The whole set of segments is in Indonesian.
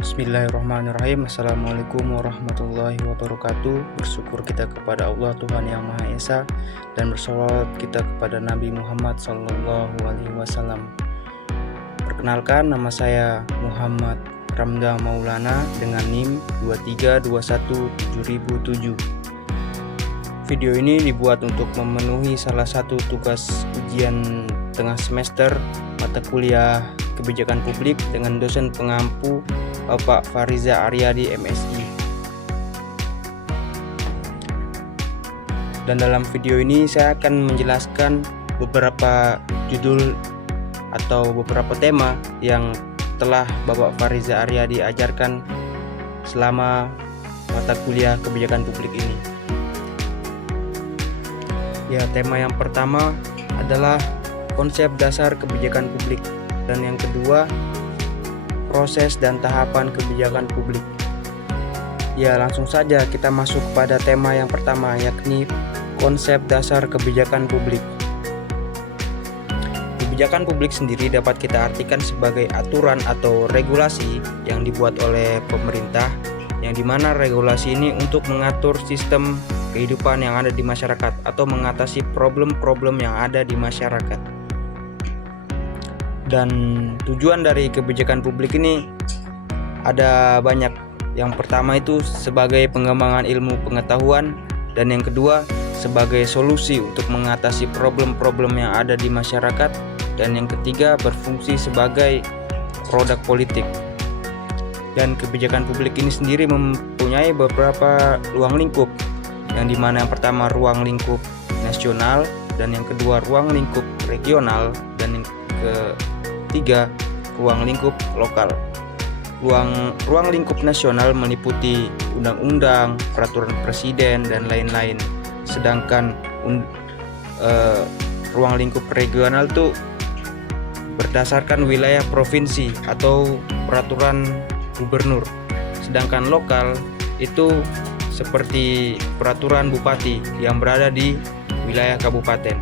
Bismillahirrahmanirrahim. Assalamualaikum warahmatullahi wabarakatuh. Bersyukur kita kepada Allah Tuhan Yang Maha Esa, dan bersolawat kita kepada Nabi Muhammad SAW. Perkenalkan, nama saya Muhammad Ramda Maulana dengan NIM 2321707. Video ini dibuat untuk memenuhi salah satu tugas ujian tengah semester mata kuliah Kebijakan Publik dengan dosen pengampu Bapak Fariza Aryadi MSI. Dan dalam video ini saya akan menjelaskan beberapa judul atau beberapa tema yang telah Bapak Fariza Aryadi ajarkan selama mata kuliah Kebijakan Publik ini. Ya, tema yang pertama adalah konsep dasar kebijakan publik, dan yang kedua proses dan tahapan kebijakan publik. Ya, langsung saja kita masuk pada tema yang pertama, yakni konsep dasar kebijakan publik. Kebijakan publik sendiri dapat kita artikan sebagai aturan atau regulasi yang dibuat oleh pemerintah, yang dimana regulasi ini untuk mengatur sistem kehidupan yang ada di masyarakat atau mengatasi problem-problem yang ada di masyarakat. Dan tujuan dari kebijakan publik ini ada banyak. Yang pertama itu sebagai pengembangan ilmu pengetahuan, dan yang kedua sebagai solusi untuk mengatasi problem-problem yang ada di masyarakat, dan yang ketiga berfungsi sebagai produk politik. Dan kebijakan publik ini sendiri mempunyai beberapa ruang lingkup, yang dimana yang pertama ruang lingkup nasional, dan yang kedua ruang lingkup regional, dan yang ketiga ruang lingkup lokal. Ruang lingkup nasional meliputi undang-undang, peraturan presiden, dan lain-lain. Sedangkan ruang lingkup regional itu berdasarkan wilayah provinsi atau peraturan gubernur. Sedangkan lokal itu seperti peraturan bupati yang berada di wilayah kabupaten.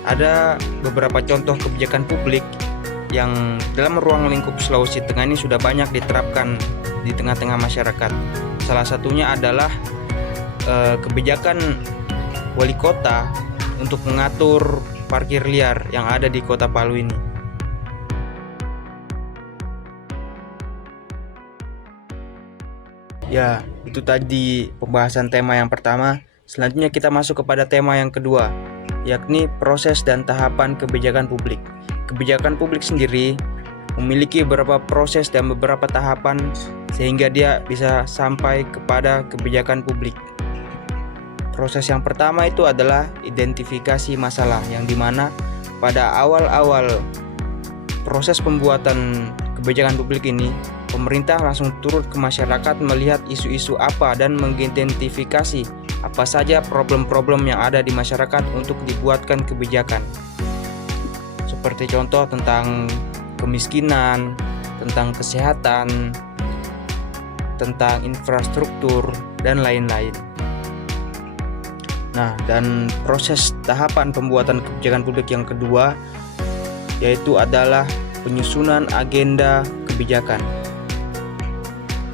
Ada beberapa contoh kebijakan publik yang dalam ruang lingkup Sulawesi Tengah ini sudah banyak diterapkan di tengah-tengah masyarakat. Salah satunya adalah kebijakan wali kota untuk mengatur parkir liar yang ada di Kota Palu ini. Ya, itu tadi pembahasan tema yang pertama. Selanjutnya kita masuk kepada tema yang kedua, yakni proses dan tahapan kebijakan publik. Kebijakan publik sendiri memiliki beberapa proses dan beberapa tahapan sehingga dia bisa sampai kepada kebijakan publik. Proses yang pertama itu adalah identifikasi masalah, yang dimana pada awal-awal proses pembuatan kebijakan publik ini, pemerintah langsung turut ke masyarakat melihat isu-isu apa dan mengidentifikasi apa saja problem-problem yang ada di masyarakat untuk dibuatkan kebijakan. Seperti contoh tentang kemiskinan, tentang kesehatan, tentang infrastruktur, dan lain-lain. Nah, dan proses tahapan pembuatan kebijakan publik yang kedua yaitu adalah penyusunan agenda kebijakan.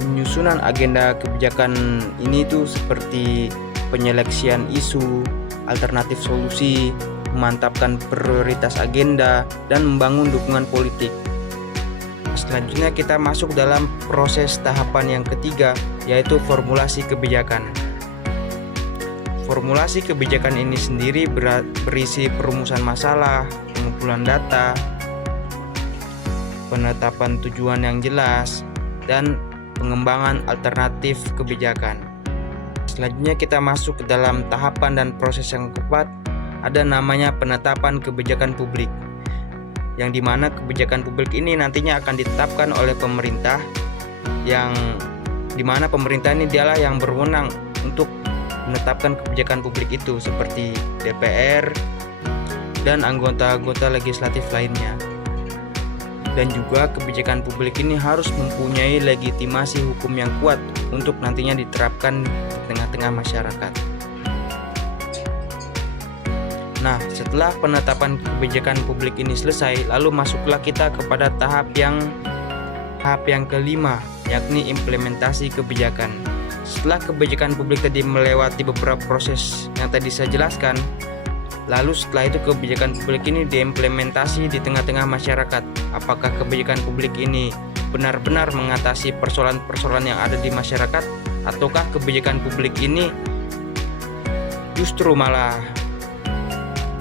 Penyusunan agenda kebijakan ini tuh seperti penyeleksian isu, alternatif solusi, memantapkan prioritas agenda, dan membangun dukungan politik. Selanjutnya kita masuk dalam proses tahapan yang ketiga, yaitu formulasi kebijakan. Formulasi kebijakan ini sendiri berisi perumusan masalah, pengumpulan data, penetapan tujuan yang jelas, dan pengembangan alternatif kebijakan. Selanjutnya kita masuk ke dalam tahapan dan proses yang keempat, ada namanya penetapan kebijakan publik, yang dimana kebijakan publik ini nantinya akan ditetapkan oleh pemerintah, yang dimana pemerintah ini dialah yang berwenang untuk menetapkan kebijakan publik itu, seperti DPR dan anggota-anggota legislatif lainnya. Dan juga kebijakan publik ini harus mempunyai legitimasi hukum yang kuat untuk nantinya diterapkan di tengah-tengah masyarakat. Nah, setelah penetapan kebijakan publik ini selesai, lalu masuklah kita kepada tahap yang tahap yang kelima, yakni implementasi kebijakan. Setelah kebijakan publik tadi melewati beberapa proses yang tadi saya jelaskan, lalu setelah itu kebijakan publik ini diimplementasi di tengah-tengah masyarakat. Apakah kebijakan publik ini benar-benar mengatasi persoalan-persoalan yang ada di masyarakat, ataukah kebijakan publik ini justru malah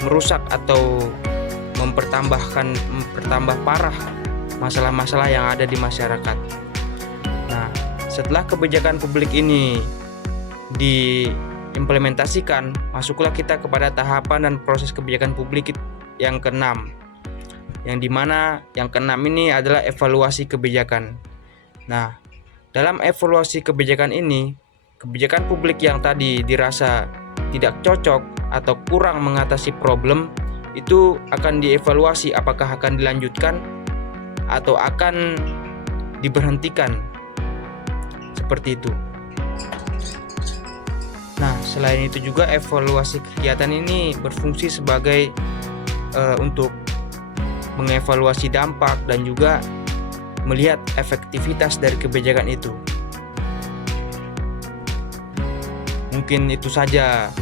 merusak atau mempertambah parah masalah-masalah yang ada di masyarakat. Nah, setelah kebijakan publik ini diimplementasikan, masuklah kita kepada tahapan dan proses kebijakan publik yang keenam, yang dimana yang keenam ini adalah evaluasi kebijakan. Nah, dalam evaluasi kebijakan ini, kebijakan publik yang tadi dirasa tidak cocok atau kurang mengatasi problem itu akan dievaluasi, apakah akan dilanjutkan atau akan diberhentikan, seperti itu. Nah, selain itu juga evaluasi kegiatan ini berfungsi sebagai untuk mengevaluasi dampak dan juga melihat efektivitas dari kebijakan itu. Mungkin itu saja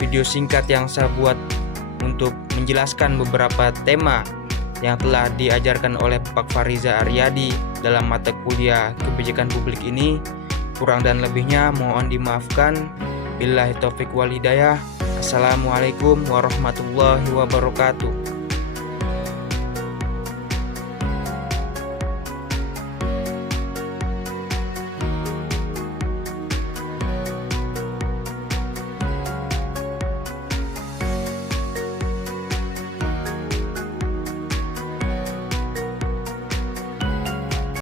video singkat yang saya buat untuk menjelaskan beberapa tema yang telah diajarkan oleh Pak Fariza Aryadi dalam mata kuliah kebijakan publik ini. Kurang dan lebihnya mohon dimaafkan. Billahi taufik wal hidayah. Assalamualaikum warahmatullahi wabarakatuh.